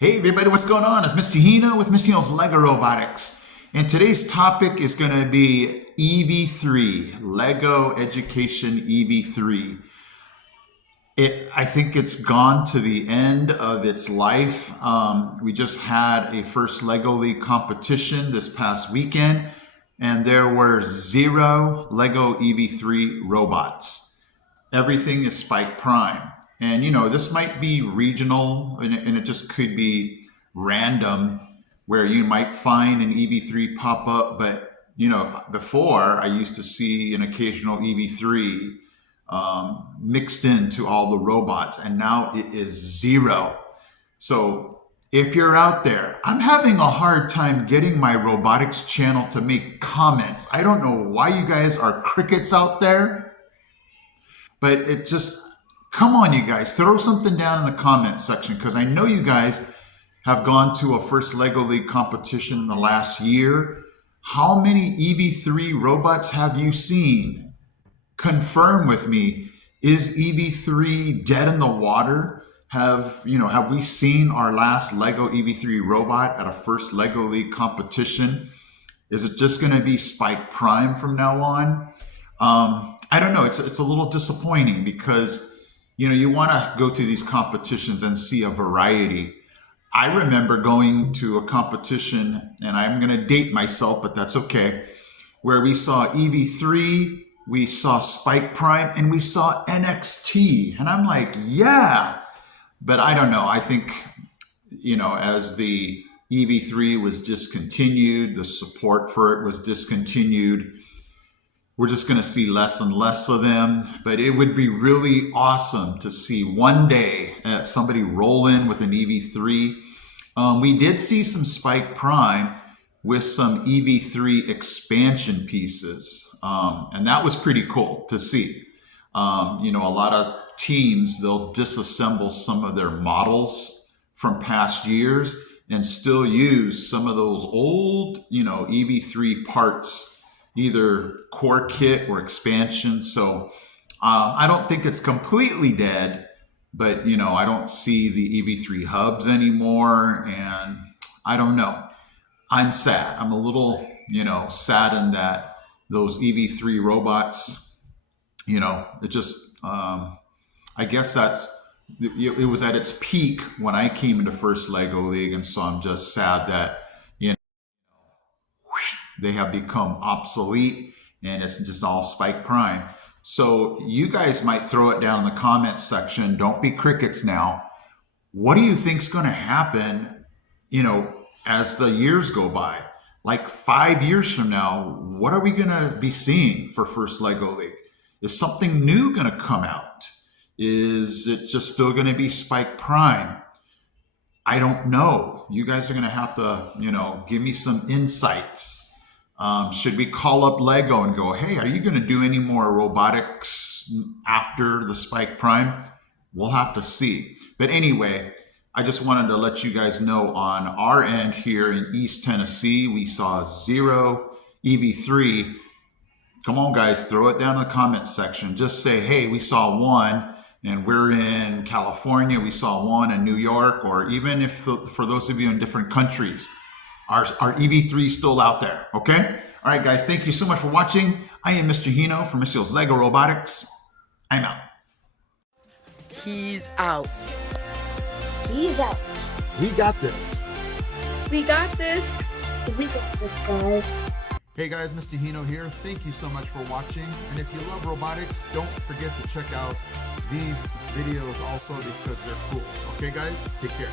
Hey everybody, what's going on? It's Mr. Hino with Mr. Hino's Lego Robotics. And today's topic is going to be EV3, Lego Education EV3. I think it's gone to the end of its life. We just had a first Lego League competition this past weekend, and there were 0 Lego EV3 robots. Everything is Spike Prime. And this might be regional, and it just could be random where you might find an EV3 pop up. But before I used to see an occasional EV3 mixed into all the robots, and now it is 0. So if you're out there, I'm having a hard time getting my robotics channel to make comments. I don't know why you guys are crickets out there, but it just, come on, you guys, throw something down in the comment section, because I know you guys have gone to a first Lego League competition in the last year. How many EV3 robots have you seen? Confirm with me. Is EV3 dead in the water? Have we seen our last Lego EV3 robot at a first Lego League competition? Is it just going to be Spike Prime from now on? I don't know. It's a little disappointing because you want to go to these competitions and see a variety. I remember going to a competition, and I'm going to date myself, but that's okay, where we saw EV3, we saw Spike Prime, and we saw NXT. And I'm like, yeah, but I don't know. I think, as the EV3 was discontinued, the support for it was discontinued, we're just going to see less and less of them. But it would be really awesome to see one day somebody roll in with an EV3. We did see some Spike Prime with some EV3 expansion pieces. And that was pretty cool to see. A lot of teams, they'll disassemble some of their models from past years and still use some of those old, EV3 parts, either core kit or expansion. So I don't think it's completely dead, but I don't see the EV3 hubs anymore, and I don't know. I'm sad. I'm a little, saddened that those EV3 robots, it just, I guess it was at its peak when I came into First Lego League, and so I'm just sad that they have become obsolete and it's just all Spike Prime. So you guys might throw it down in the comments section. Don't be crickets now. What do you think's going to happen, as the years go by? Like 5 years from now, what are we going to be seeing for First Lego League? Is something new going to come out? Is it just still going to be Spike Prime? I don't know. You guys are going to have to, give me some insights. Should we call up Lego and go, hey, are you going to do any more robotics after the Spike Prime? We'll have to see. But anyway, I just wanted to let you guys know on our end here in East Tennessee, we saw 0 EV3. Come on, guys, throw it down in the comments section. Just say, hey, we saw 1, and we're in California. We saw 1 in New York, or even if for those of you in different countries, our EV3 is still out there, okay? All right, guys, thank you so much for watching. I am Mr. Hino from Mr. Hino's Lego Robotics. I'm out. He's out. He's out. We got this. We got this. We got this, guys. Hey guys, Mr. Hino here. Thank you so much for watching. And if you love robotics, don't forget to check out these videos also because they're cool. Okay, guys? Take care.